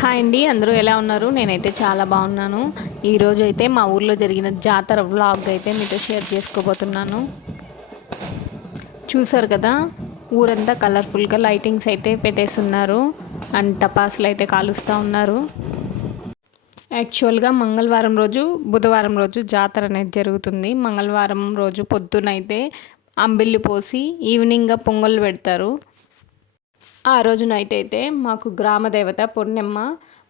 Hi అండి, అందరూ ఎలా ఉన్నారు? నేనైతే చాలా బాగున్నాను. ఈరోజు అయితే మా ఊర్లో జరిగిన జాతర వ్లాగ్ అయితే మీతో షేర్ చేసుకోబోతున్నాను. చూసారు కదా, ఊరంతా కలర్ఫుల్గా లైటింగ్స్ అయితే పెట్టేస్తున్నారు అండ్ టపాసులు అయితే కాలుస్తూ ఉన్నారు. యాక్చువల్గా మంగళవారం రోజు, బుధవారం రోజు జాతర అనేది జరుగుతుంది. మంగళవారం రోజు పొద్దునైతే అంబిల్లి పోసి ఈవినింగ్గా పొంగల్ పెడతారు. ఆ రోజు నైట్ అయితే మాకు గ్రామ దేవత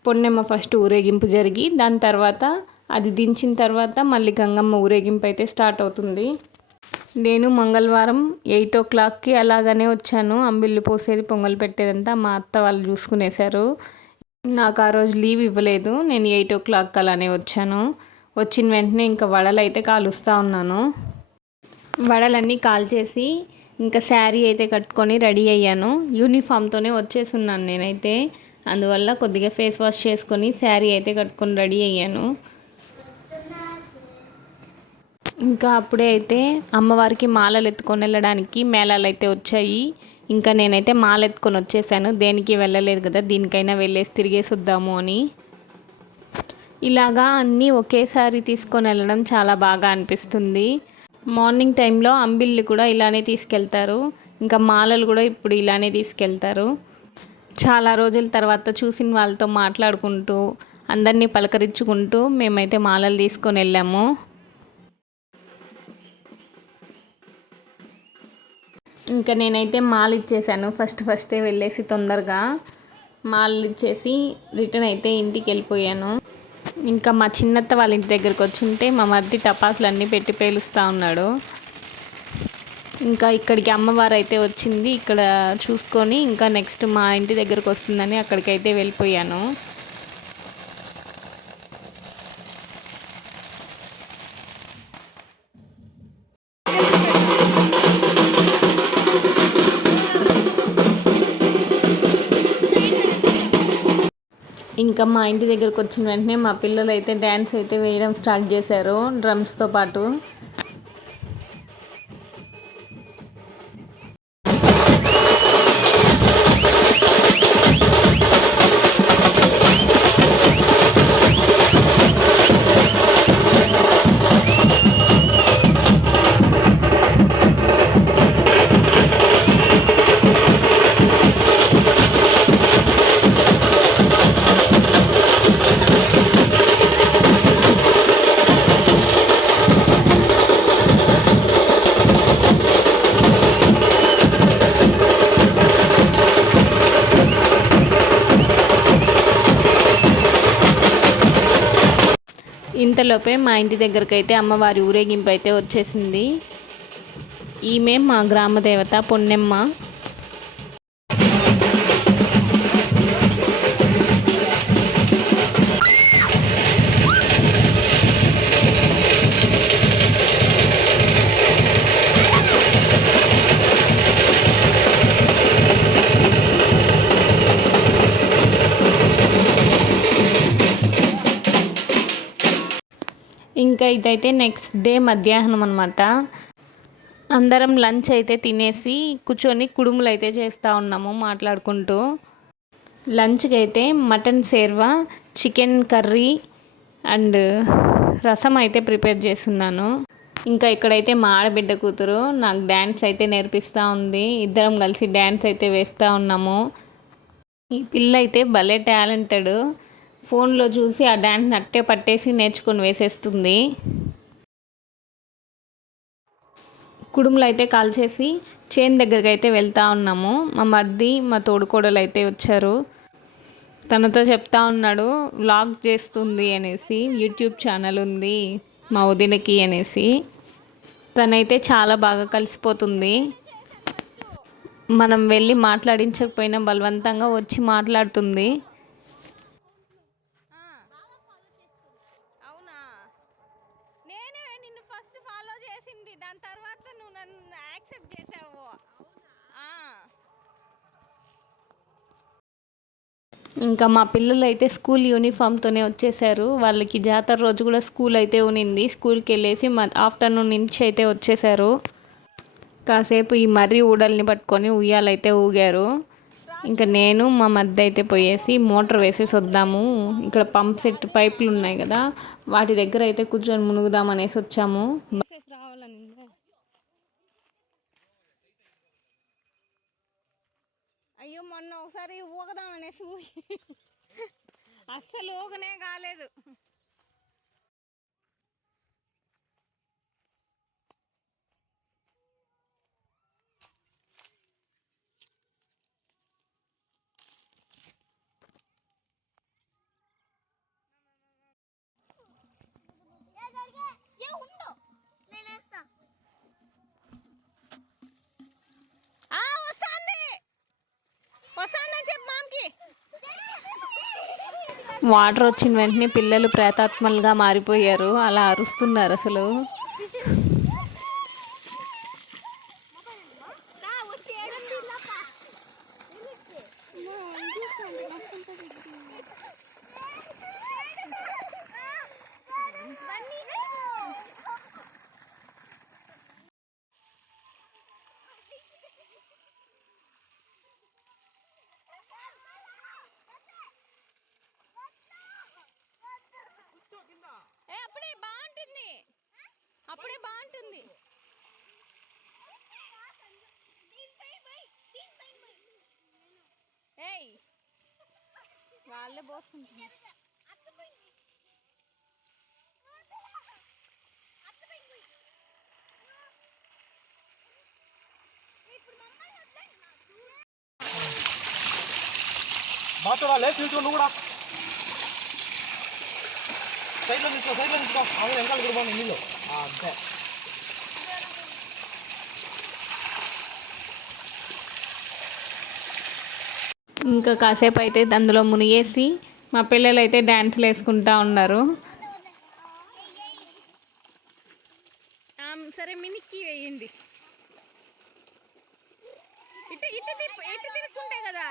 పొన్నెమ్మ ఫస్ట్ ఊరేగింపు జరిగి దాని తర్వాత అది దించిన తర్వాత మళ్ళీ గంగమ్మ ఊరేగింపు అయితే స్టార్ట్ అవుతుంది. నేను మంగళవారం 8 o'clockకి అలాగనే వచ్చాను. అంబిల్లి పోసేది, పొంగల్ పెట్టేదంతా మా అత్త వాళ్ళు చూసుకునేశారు. నాకు ఆ రోజు లీవ్ ఇవ్వలేదు. నేను 8 o'clock అలానే వచ్చాను. వచ్చిన వెంటనే ఇంకా వడలు అయితే కాలుస్తూ ఉన్నాను. వడలన్నీ కాల్చేసి ఇంకా శారీ అయితే కట్టుకొని రెడీ అయ్యాను. యూనిఫామ్తోనే వచ్చేస్తున్నాను నేనైతే. అందువల్ల కొద్దిగా ఫేస్ వాష్ చేసుకొని శారీ అయితే కట్టుకొని రెడీ అయ్యాను. ఇంకా అప్పుడే అయితే అమ్మవారికి మాలలు ఎత్తుకొని వెళ్ళడానికి మేళాలు అయితే వచ్చాయి. ఇంకా నేనైతే మాల ఎత్తుకొని వచ్చేసాను. దేనికి వెళ్ళలేదు కదా, దీనికైనా వెళ్ళేసి తిరిగేసి వద్దాము అని. ఇలాగా అన్నీ ఒకేసారి తీసుకొని వెళ్ళడం చాలా బాగా అనిపిస్తుంది. మార్నింగ్ టైంలో అంబిల్లి కూడా ఇలానే తీసుకెళ్తారు. ఇంకా మాలలు కూడా ఇప్పుడు ఇలానే తీసుకెళ్తారు. చాలా రోజుల తర్వాత చూసిన వాళ్ళతో మాట్లాడుకుంటూ అందరినీ పలకరించుకుంటూ మేమైతే మాలలు తీసుకొని వెళ్ళాము. ఇంకా నేనైతే మాల ఇచ్చేసాను. ఫస్టే వెళ్ళేసి తొందరగా మాలలు ఇచ్చేసి రిటర్న్ అయితే ఇంటికి వెళ్ళిపోయాను. ఇంకా మా చిన్నత్త వాళ్ళ ఇంటి దగ్గరికి వచ్చి ఉంటే మా మరిది టపాసులు అన్నీ పెట్టి పేలుస్తూ ఉన్నాడు. ఇంకా ఇక్కడికి అమ్మవారు అయితే వచ్చింది. ఇక్కడ చూసుకొని ఇంకా నెక్స్ట్ మా ఇంటి దగ్గరకు వస్తుందని అక్కడికైతే వెళ్ళిపోయాను. ఇంకా మా ఇంటి దగ్గరకు వచ్చిన వెంటనే మా పిల్లలు అయితే డ్యాన్స్ అయితే వేయడం స్టార్ట్ చేశారు డ్రమ్స్తో పాటు. ఇంతలోపే మా ఇంటి దగ్గరకు అయితే అమ్మవారి ఊరేగింపు అయితే వచ్చేసింది. ఈమె మా గ్రామ దేవత పొన్నెమ్మ. ఇంకా ఇదైతే నెక్స్ట్ డే మధ్యాహ్నం అనమాట. అందరం లంచ్ అయితే తినేసి కూర్చొని కుడుములు అయితే చేస్తూ ఉన్నాము మాట్లాడుకుంటూ. లంచ్కి అయితే మటన్ సేర్వా, చికెన్ కర్రీ అండ్ రసం అయితే ప్రిపేర్ చేస్తున్నాను. ఇంకా ఇక్కడైతే మా ఆడబిడ్డ కూతురు నాకు డ్యాన్స్ అయితే నేర్పిస్తూ ఉంది. ఇద్దరం కలిసి డ్యాన్స్ అయితే వేస్తూ ఉన్నాము. ఈ పిల్ల అయితే భలే టాలెంటెడ్. ఫోన్లో చూసి ఆ డ్యాన్స్ అట్టే పట్టేసి నేర్చుకొని వేసేస్తుంది. కుడుములు అయితే కాల్చేసి చేను దగ్గరికి అయితే వెళ్తూ ఉన్నాము. మా మర్ది, మా తోడుకోడలు అయితే వచ్చారు. తనతో చెప్తా ఉన్నాడు వ్లాగ్ చేస్తుంది అనేసి, యూట్యూబ్ ఛానల్ ఉంది మా వదినకి అనేసి. తనైతే చాలా బాగా కలిసిపోతుంది. మనం వెళ్ళి మాట్లాడించకపోయినా బలవంతంగా వచ్చి మాట్లాడుతుంది. ఇంకా మా పిల్లలు అయితే స్కూల్ యూనిఫామ్తోనే వచ్చేసారు. వాళ్ళకి జాతర రోజు కూడా స్కూల్ అయితే ఉనింది. స్కూల్కి వెళ్ళేసి ఆఫ్టర్నూన్ నుంచి అయితే వచ్చేసారు. కాసేపు ఈ మర్రి ఊడల్ని పట్టుకొని ఉయ్యాలైతే ఊగారు. ఇంకా నేను మా మధ్య అయితే పోయేసి మోటార్ వేసేసి వద్దాము, ఇక్కడ పంప్ సెట్ పైపులు ఉన్నాయి కదా వాటి దగ్గర అయితే కూర్చొని మునుగుదాం అనేసి వచ్చాము. అయ్యో మొన్న ఒకసారి ఊగదాం అనేసి అస్సలు ఊగనే కాలేదు. వాటర్ వచ్చిన వెంటనే పిల్లలు ప్రేతాత్మలుగా మారిపోయారు, అలా అరుస్తున్నారు అసలు. అప్పుడే బాగుంటుంది. ఏయ్ వాళ్ళే పోసుకుంటున్నారు. మాట్లాడాలి తీసుకుని కూడా సైడ్లో తీసుకో, సైడ్లో తీసుకో. అవును వెనకాల కుటుంబం నీళ్ళు అంతే. ఇంకా కాసేపు అయితే అందులో మునిగేసి మా పిల్లలు అయితే డ్యాన్స్లు వేసుకుంటా ఉన్నారు. సరే మినికి వేయండి. ఇటు ఇటు ఇటు తిరుక్కుంటే కదా.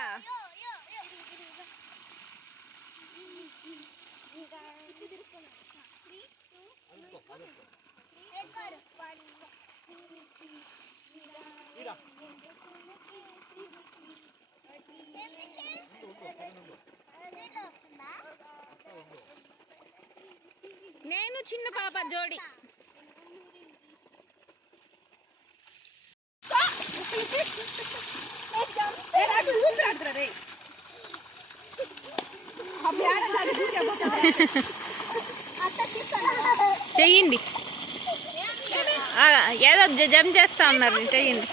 నేను చిన్న పాప జోడి. చెయ్యండి, ఏదో జంప్ చేస్తా ఉన్నారు, చెయ్యండి.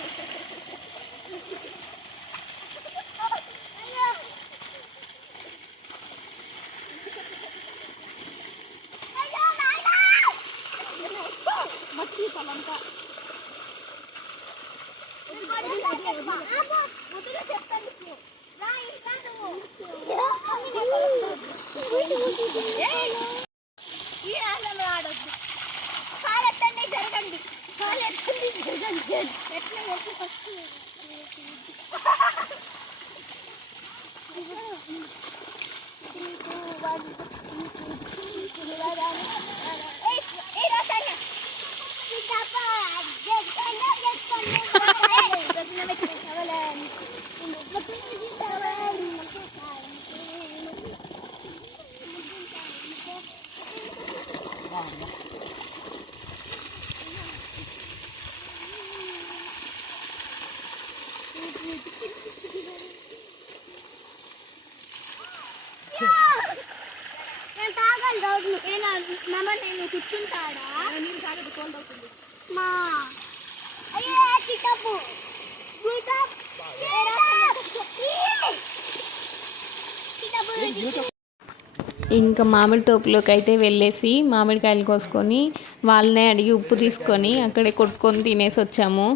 నేను కూర్చుంటాడా మా అయ్యో కిటపు ఇంకా మామిడి తోపులోకి అయితే వెళ్ళేసి మామిడికాయలు కోసుకొని వాళ్ళనే అడిగి ఉప్పు తీసుకొని అక్కడే కొట్టుకొని తినేసి వచ్చాము.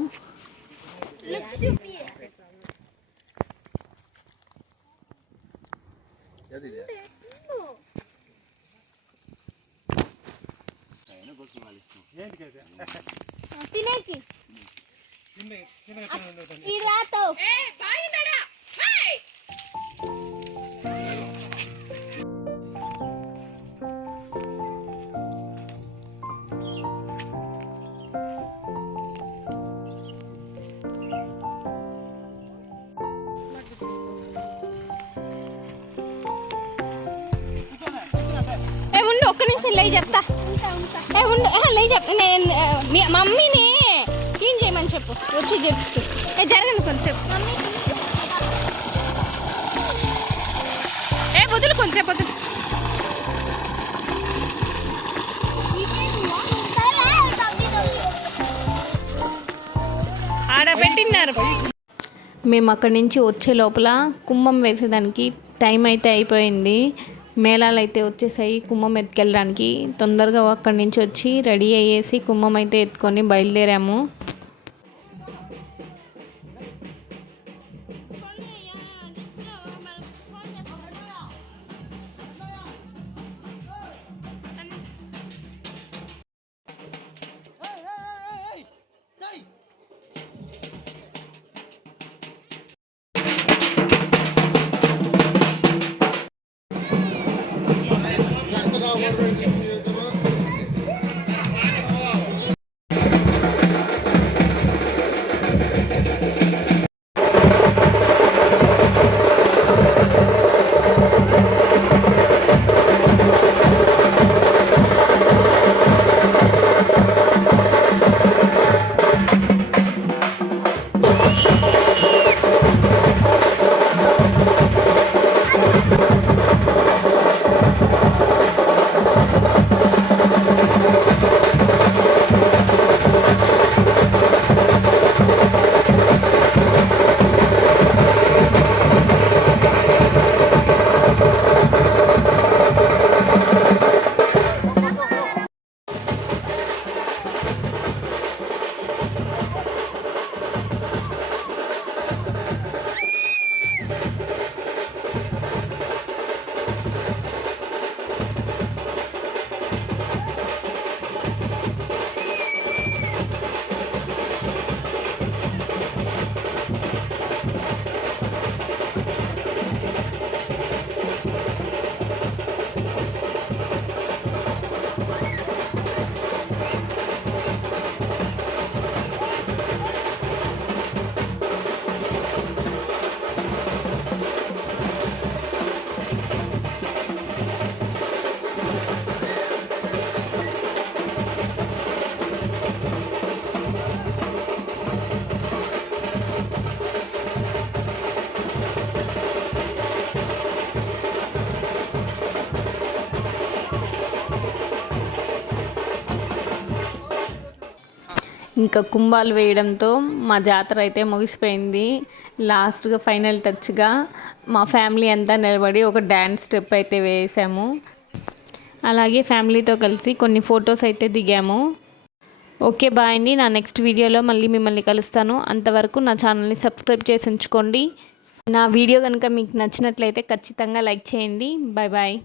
తినేకి ఒక్క నిమిషం లే చెప్తా. ఉండు లే చెప్తా. నేను మీ మమ్మీని క్లీన్ చేయమని చెప్పు. వచ్చి చెప్తూ జరగండి కొంచెంసేపు. వదులు కొంచెంసేపు వదులు. ఆడ పెట్టినారు. మేము అక్కడి నుంచి వచ్చే లోపల కుంభం వేసేదానికి టైం అయితే అయిపోయింది. మేళాలు అయితే వచ్చేసాయి కుంభం ఎత్తుకెళ్ళడానికి. తొందరగా అక్కడి నుంచి వచ్చి రెడీ అయ్యేసి కుంభం అయితే ఎత్తుకొని బయలుదేరాము. ఇంకా కుంభాలు వేయడంతో మా జాతర అయితే ముగిసిపోయింది. లాస్ట్గా ఫైనల్ టచ్గా మా ఫ్యామిలీ అంతా నిలబడి ఒక డ్యాన్స్ స్టెప్ అయితే వేసాము. అలాగే ఫ్యామిలీతో కలిసి కొన్ని ఫొటోస్ అయితే దిగాము. ఓకే బాయ్ అండి. నా నెక్స్ట్ వీడియోలో మళ్ళీ మిమ్మల్ని కలుస్తాను. అంతవరకు నా ఛానల్ని సబ్స్క్రైబ్ చేసి ఉంచుకోండి. నా వీడియో కనుక మీకు నచ్చినట్లయితే ఖచ్చితంగా లైక్ చేయండి. Bye bye.